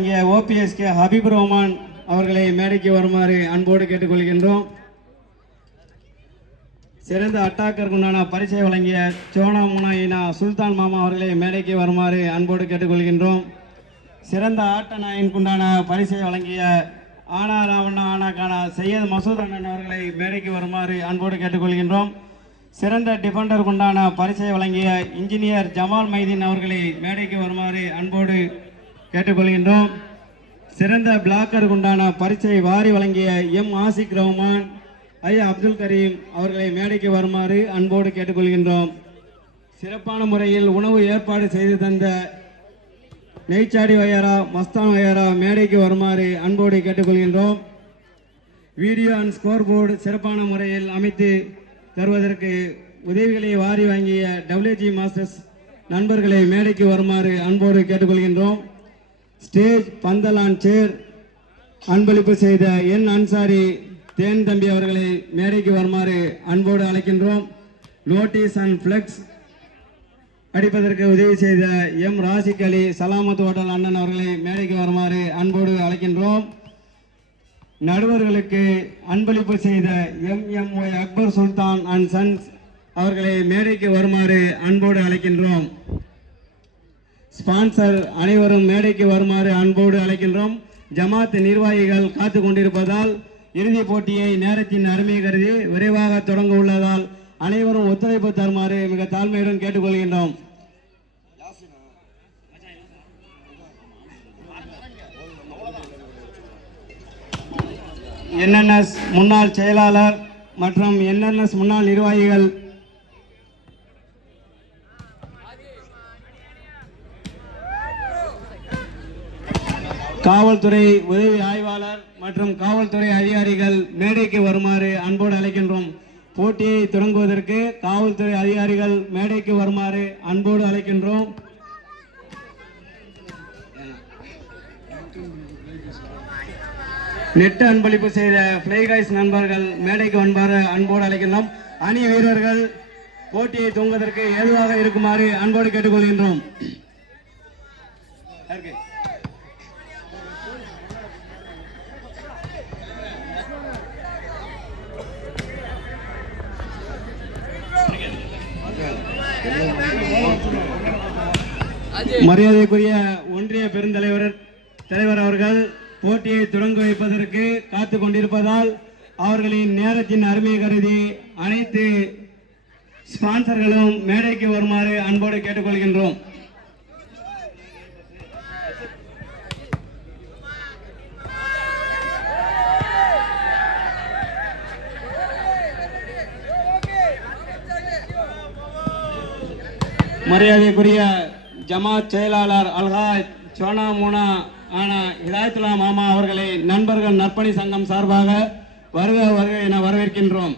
இங்கே ஓபிஎஸ்கே ஹபீப் ரஹ்மான் அவர்களை மேடைக்கு வருமாறு அன்போடு கேட்டுக்கொள்கின்றோம். சிறந்த அட்டாக்கருக்குண்டான பரிசை வழங்கிய சோனா முனாயினா சுல்தான் மாமா அவர்களை மேடைக்கு வருமாறு அன்போடு கேட்டுக்கொள்கின்றோம். சிறந்த ஆட்ட நாயனுக்குண்டான பரிசை வழங்கிய ஆனா ராவண்ணா ஆனாக்கான சையத் மசூத் அண்ணன் அவர்களை மேடைக்கு வருமாறு அன்போடு கேட்டுக்கொள்கின்றோம். சிறந்த டிஃபெண்டருக்குண்டான பரிசை வழங்கிய இன்ஜினியர் ஜமால் மைதீன் அவர்களை மேடைக்கு வருமாறு அன்போடு கேட்டுக்கொள்கின்றோம். சிறந்த பிளாக்கருக்குண்டான பரிசை வாரி வழங்கிய எம் ஆசிக் ரஹ்மான் அப்துல் கரீம் அவர்களை மேடைக்கு வருமாறு அன்போடு கேட்டுக்கொள்கின்றோம். சிறப்பான முறையில் உணவு ஏற்பாடு செய்து தந்த நெய்ச்சாடி வயரா மஸ்தான் வயரா மேடைக்கு வருமாறு அன்போடு கேட்டுக்கொள்கின்றோம். வீடியோ அண்ட் ஸ்கோர் போர்டு சிறப்பான முறையில் அமைத்து தருவதற்கு உதவிகளை வாரி வாங்கிய WG மாஸ்டர்ஸ் நண்பர்களை மேடைக்கு வருமாறு அன்போடு கேட்டுக்கொள்கின்றோம். ஸ்டேஜ் பந்தலான் சேர் அன்பளிப்பு செய்த என் அன்சாரி தேன் தம்பி அவர்களை மேடைக்கு வருமாறு அன்போடு அழைக்கின்றோம். நோட்டீஸ் அண்ட் ஃபிளக்ஸ் அடிப்பதற்கு உதவி செய்த எம் ராசிக் அலி சலாமத் ஹோட்டல் அண்ணன் அவர்களை மேடைக்கு வருமாறு அன்போடு அழைக்கின்றோம். நடுவர்களுக்கு அன்பளிப்பு செய்த MMY Akbar Sultan and sons அவர்களை மேடைக்கு வருமாறு அன்போடு அழைக்கின்றோம். ஸ்பான்சர் அனைவரும் மேடைக்கு வருமாறு அன்போடு அழைக்கின்றோம். ஜமாத் நிர்வாகிகள் காத்து கொண்டிருப்பதால் இறுதிப் போட்டியை நேரத்தின் அருமை கருதி விரைவாக தொடங்க உள்ளதால் அனைவரும் ஒத்துழைப்பு தருமாறு மிக தாழ்மையுடன் கேட்டுக்கொள்கின்றோம். NNS முன்னாள் செயலாளர் மற்றும் NNS முன்னாள் நிர்வாகிகள் காவல்துறை உதவி ஆய்வாளர் மற்றும் காவல்துறை அதிகாரிகள் மேடைக்கு வருமாறு அன்போடு அழைக்கின்றோம். போட்டியை தொடங்குவதற்கு காவல்துறை அதிகாரிகள் மேடைக்கு வருமாறு அன்போடு அழைக்கின்றோம். நெட் அன்பளிப்பு செய்த பிளேகாய்ஸ் நண்பர்கள் மேடைக்கு வருமாறு அன்போடு அழைக்கின்றோம். அணி வீரர்கள் போட்டியை துவங்குவதற்கு ஏதுவாக இருக்குமாறு அன்போடு கேட்டுக்கொள்கின்றோம். மரியாதைக்குரிய ஒன்றிய பெருந்தலைவர் அவர்கள் போட்டியை தொடங்க வைப்பதற்கு காத்து கொண்டிருப்பதால் அவர்களின் நேரத்தின் அருமை கருதி அனைத்து ஸ்பான்சர்களும் மேடைக்கு வருமாறு அன்போடு கேட்டுக்கொள்கின்றோம். மரியாதைக்குரிய ஜமாத் செயலாளர் அல்ஹாஜ் சோனா மூனா ஆனா ஹிதாயத்துல்லா மாமா அவர்களை நண்பர்கள் நற்பணி சங்கம் சார்பாக வருக வருக என வரவேற்கின்றோம்.